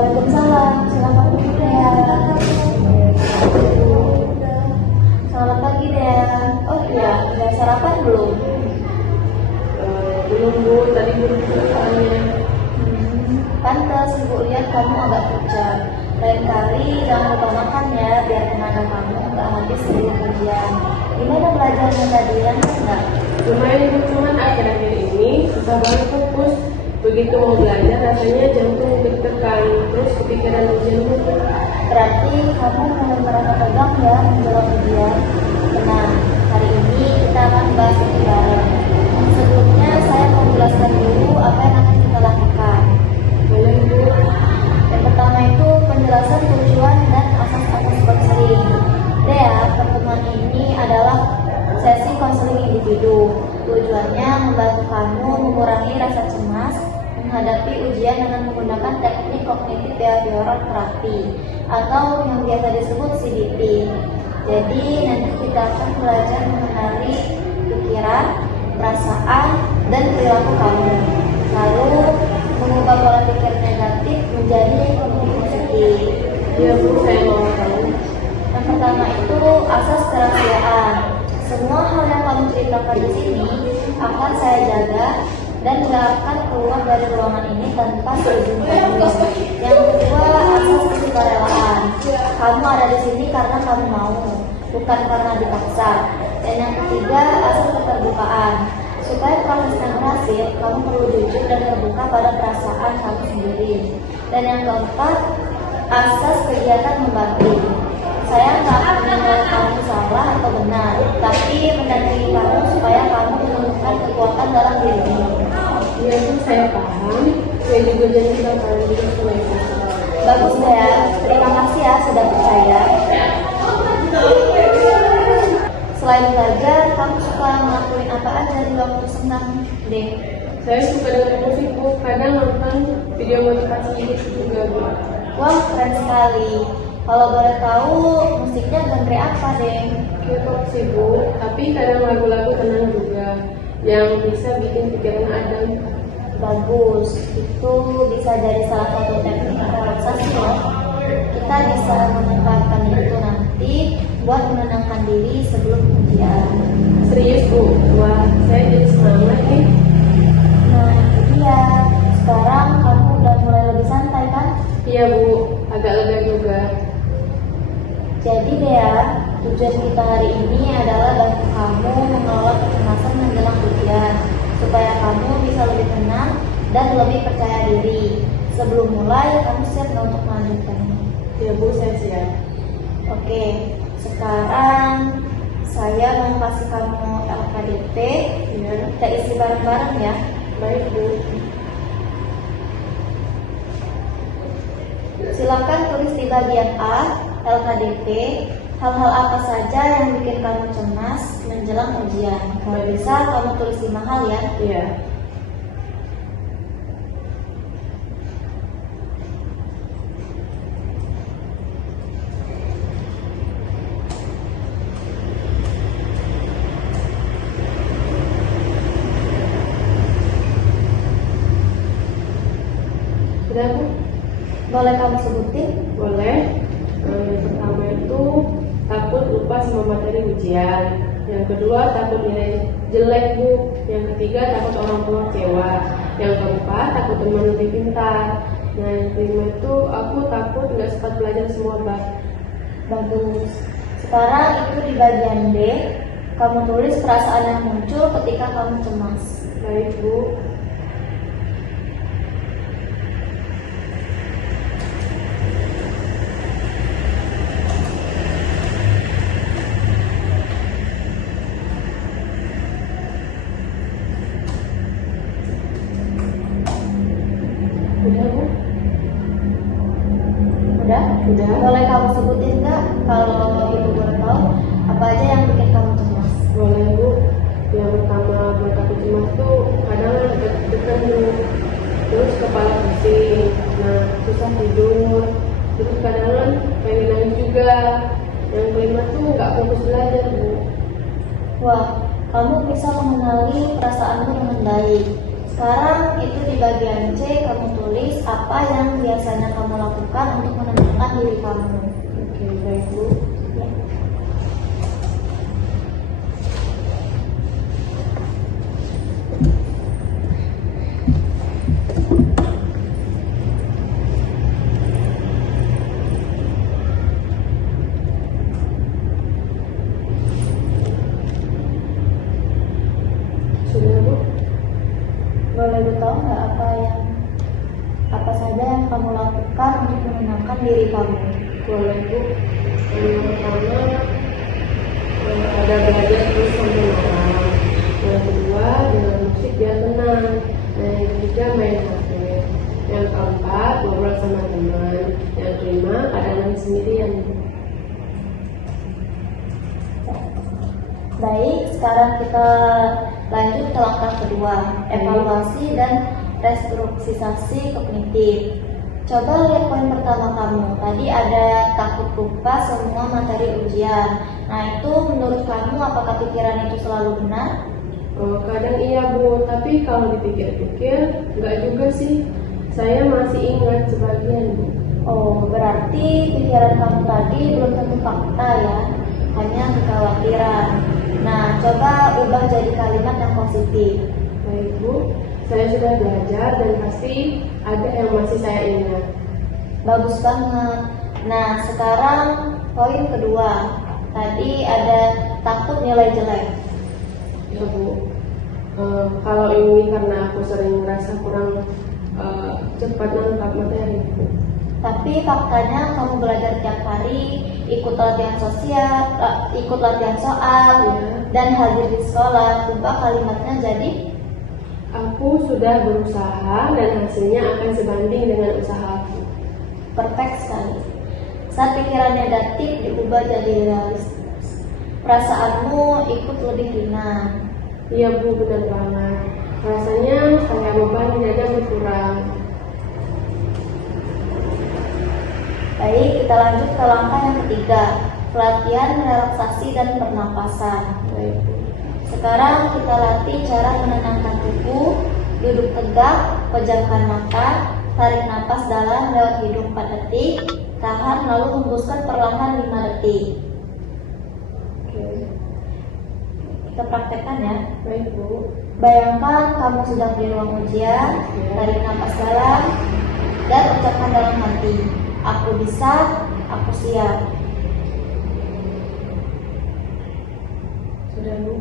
Waalaikumsalam, silakan duduk Dea. Selamat pagi Dea. Oh iya, udah sarapan belum? Belum Bu, tadi belum soalnya. Pantas Ibu lihat kamu agak pucat. Lain kali jangan lupa makan ya, biar tenaga kamu nggak habis sebelum ujian. Gimana belajarnya tadi, lancar nggak? Lumayan Bu, cuman akhir-akhir ini susah banget fokus. Begitu mau belajar rasanya jantung deg-degan, terus kepikiran ujian Bu. Berarti kamu mulai merasa tegang ya menjelang ujian. Tenang, hari ini kita akan bahas itu bareng. Sebelumnya saya mau jelaskan dulu apa yang akan kita lakukan. Boleh Bu. Yang pertama itu penjelasan tujuan dan asas-asas konseling. Dea, pertemuan ini adalah sesi konseling individu. Tujuannya membantu kamu mengurangi rasa cemas menghadapi ujian dengan menggunakan teknik kognitif behavioral therapy atau yang biasa disebut CBT. Jadi nanti kita akan belajar mengenali pikiran, perasaan, dan perilaku kamu. Lalu mengubah pola pikir negatif menjadi kognitif positif. Iya Bu, saya mau tahu. Yang pertama itu asas kerahasiaan. Semua hal yang kamu ceritakan di sini akan saya jaga dan tidak akan keluar dari ruangan ini tanpa seizin kamu. Yang kedua, asas kesukarelaan. Kamu ada di sini karena kamu mau, bukan karena dipaksa. Dan yang ketiga, asas keterbukaan. Supaya prosesnya berhasil, kamu perlu jujur dan terbuka pada perasaan kamu sendiri. Dan yang keempat, asas kegiatan membantu. Saya nggak akan menilai kamu salah atau benar, tapi mendampingi kamu supaya kamu menemukan kekuatan dalam dirimu. Iya Bu, saya paham. Saya juga janji bakalan juga semuanya. Bagus ya, terima kasih ya sudah percaya. Selain belajar, kamu suka ngelakuin apa aja di waktu senang, deh? Saya suka dengar musik Bu, kadang nonton video motivasi gitu juga Bu. Wah, keren sekali. Kalau boleh tahu, musiknya genre apa, deh? K-pop sih Bu, tapi kadang lagu-lagu tenang juga yang bisa bikin pikiran adem. Bagus, itu bisa jadi salah satu teknik relaksasi loh. Kita bisa memanfaatkan itu nanti buat menenangkan diri sebelum ujian. Serius Bu, wah saya jadi semangat nih. Nah, itu dia. Sekarang kamu udah mulai lebih santai kan? Iya Bu, agak lega juga. Jadi Dea, tujuan kita hari ini adalah bantu kamu mengelola kecemasan menjelang ujian supaya kamu bisa lebih tenang dan lebih percaya diri. Sebelum mulai, kamu siap nggak untuk melanjutkannya? Iya Bu, saya siap. Oke, sekarang saya mau kasih kamu LKDP. Iya. Kita isi bareng-bareng ya. Baik Bu. Silakan tulis di bagian A, LKDP, hal-hal apa saja yang bikin kamu cemas menjelang ujian. Kalau bisa kamu tulis 5 hal ya. Iya. Sudah Bu? Boleh kamu sebutin? Boleh. Yang pertama itu takut lupa sama materi ujian. Yang kedua takut nilai jelek Bu. Yang ketiga takut orang tua kecewa. Yang keempat takut teman lebih pintar. Nah yang kelima itu aku takut nggak sempat belajar semua bab. Bagus. Sekarang itu di bagian D, kamu tulis perasaan yang muncul ketika kamu cemas. Baik Bu. Udah Bu? Udah? Udah. Boleh kamu sebutin nggak kalau ibu boleh tahu apa aja yang bikin kamu cemas? Boleh Bu. Yang pertama buat aku cemas tuh kadang deg-degan Bu. Terus kepala pusing. Nah susah tidur. Terus kadang pengen nangis juga. Yang kelima tuh nggak fokus belajar Bu. Wah, kamu bisa mengenali perasaanmu dengan baik. Sekarang itu di bagian C kamu tulis apa yang biasanya kamu lakukan untuk menenangkan diri kamu. Oke, baik Bu. Ya. Sudah Bu? Boleh beritahu nggak apa saja yang kamu lakukan untuk menenangkan diri kamu? Boleh Bu. Yang pertama ada belajar terus sambil malam. Yang kedua dengan musik biar tenang. Dan yang ketiga main HP. Yang keempat ngobrol sama teman. Yang kelima kadang sendirian. Baik, sekarang kita lanjut ke langkah kedua, evaluasi dan restrukturisasi kognitif. Coba lihat poin pertama kamu. Tadi ada takut lupa semua materi ujian. Nah, itu menurut kamu apakah pikiran itu selalu benar? Kadang iya Bu, tapi kalau dipikir-pikir nggak juga sih. Saya masih ingat sebagian Bu. Oh, berarti pikiran kamu tadi belum tentu fakta ya, hanya kekhawatiran. Nah, coba ubah jadi kalimat yang positif. Baik Bu, saya sudah belajar dan pasti ada yang masih saya ingat. Bagus banget. Nah, sekarang poin kedua. Tadi ada takut nilai jelek. Ya Bu, kalau ini karena aku sering merasa kurang cepat nangkap materi. Tapi faktanya kamu belajar tiap hari, ikut latihan sosial, ikut latihan soal, dan hadir di sekolah. Ubah kalimatnya jadi Aku sudah berusaha dan hasilnya akan sebanding dengan usahaku. perfect sekali. Saat pikiran negatif diubah jadi realistis. Perasaanmu ikut lebih ringan. Iya Bu, benar banget. Rasanya kayak beban dada berkurang. Baik, kita lanjut ke langkah yang ketiga, pelatihan relaksasi dan pernapasan. Baik Bu. Sekarang kita latih cara menenangkan tubuh, duduk tegak, pejamkan mata, tarik napas dalam lewat hidung 4 detik, tahan lalu hembuskan perlahan 5 detik. Oke. Kita praktekkan ya. Baik Bu. Bayangkan kamu sedang di ruang ujian, tarik napas dalam, dan ucapkan dalam hati, aku bisa, aku siap. Sudah Bu.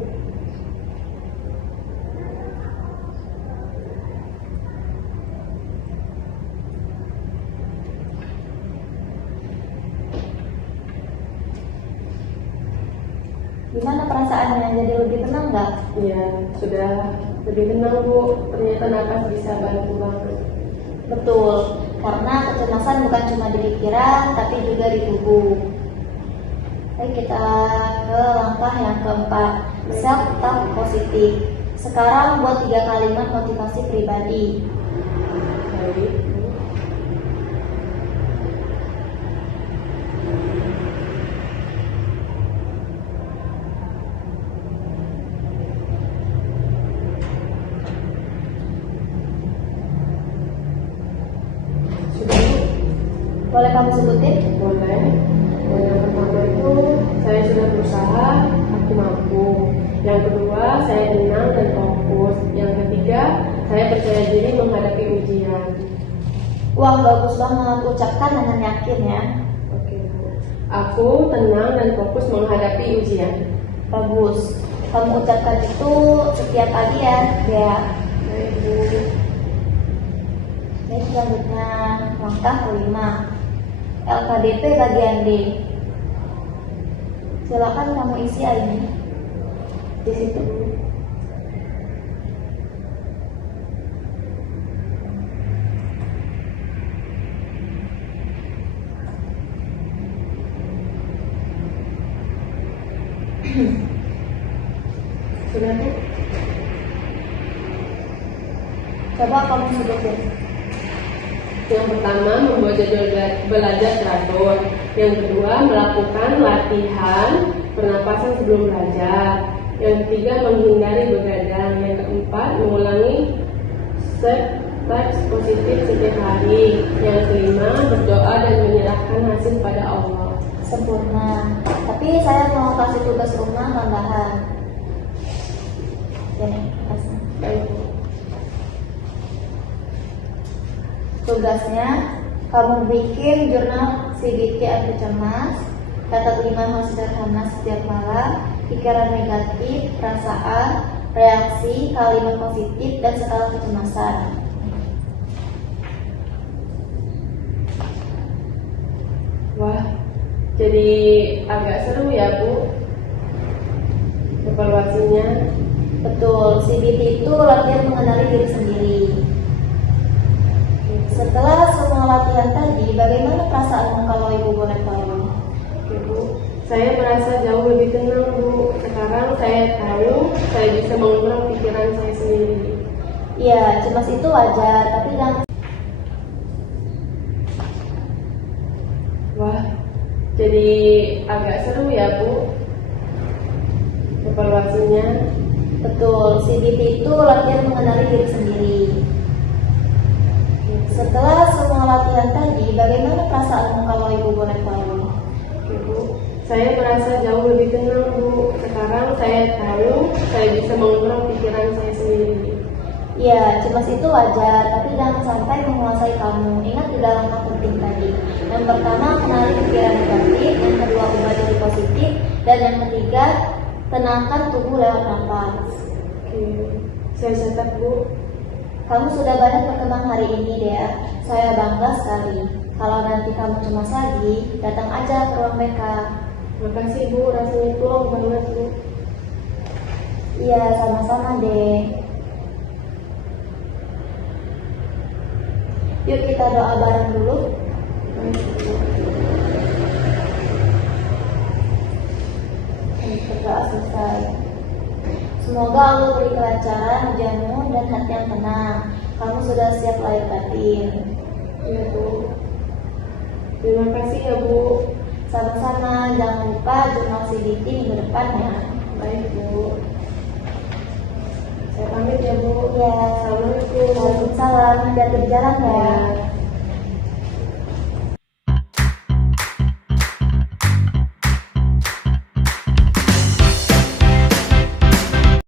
Gimana perasaannya? Jadi lebih tenang nggak? Iya, sudah lebih tenang Bu. Ternyata napas bisa bantu banget. Betul, karena kecemasan bukan cuma di pikiran, tapi juga di tubuh. Baik, kita ke langkah yang keempat, self-talk positif. Sekarang buat 3 kalimat motivasi pribadi. Baik Bu. Sudah Bu. Boleh kamu sebutin? Boleh. Yang pertama itu saya sudah berusaha, aku mampu. Yang kedua saya tenang dan fokus. Yang ketiga saya percaya diri menghadapi ujian. Wah, bagus banget. Ucapkan dengan yakin ya. Oke Bu. Aku tenang dan fokus menghadapi ujian. Bagus. Kamu ucapkan itu setiap pagi ya. Ya. Baik Bu. Baik, selanjutnya langkah kelima, LKDP bagian D. Silakan kamu isi ini di situ. Sudah Bu. Coba kamu sebutin. Yang pertama membuat jadwal belajar teratur. Yang kedua melakukan latihan pernapasan sebelum belajar. Yang ketiga menghindari begadang. Yang keempat mengulangi set vibes positif setiap hari. Yang kelima, berdoa dan menyerahkan hasil pada Allah. Sempurna. Tapi saya mau kasih tugas rumah tambahan. Ini tugasnya. Baik, Bu. Tugasnya, kamu bikin jurnal CBT atau cemas, catat 5 hal sederhana setiap malam, pikiran negatif, perasaan, reaksi, kalimat positif, dan skala kecemasan. Wah, jadi agak seru ya, Bu, evaluasinya. Betul, CBT itu latihan mengenali diri sendiri. Setelah semua latihan tadi, bagaimana perasaanmu kalau Ibu boleh tahu? Oke, Bu. Saya merasa jauh lebih tenang, Bu. Sekarang saya tahu saya bisa mengontrol pikiran saya sendiri. Iya, cemas itu wajar, tapi jangan. Wah, jadi agak seru ya, Bu, evaluasinya. Betul, CBT itu latihan mengenali diri sendiri. Setelah semua latihan tadi, bagaimana perasaanmu kalau Ibu boleh tahu? Oke, Bu. Saya merasa jauh lebih tenang, Bu. Sekarang saya tahu saya bisa mengontrol pikiran saya sendiri. Iya, cemas itu wajar, tapi jangan sampai menguasai kamu. Ingat 3 langkah penting tadi. Yang pertama, kenali pikiran negatif. Yang kedua, ubah jadi positif. Dan yang ketiga, tenangkan tubuh lewat nafas. Oke, saya catat, Bu. Kamu sudah banyak berkembang hari ini, Dea. Saya bangga sekali. Kalau nanti kamu cemas lagi, datang aja ke ruang BK. Makasih, Bu, rasanya plong banget, Bu. Iya, sama-sama, deh. Yuk kita doa bareng dulu. Berdoa selesai. Semoga Allah beri kelancaran, ujianmu, dan hati yang tenang. Kamu sudah siap lahir batin. Iya, Bu. Terima kasih ya, Bu. Sama-sama, jangan lupa jurnal CBT minggu depan ya. Baik, Bu. Saya pamit ya, Bu. Ya, Assalamualaikum. Waalaikumsalam, hati-hati di jalan ya.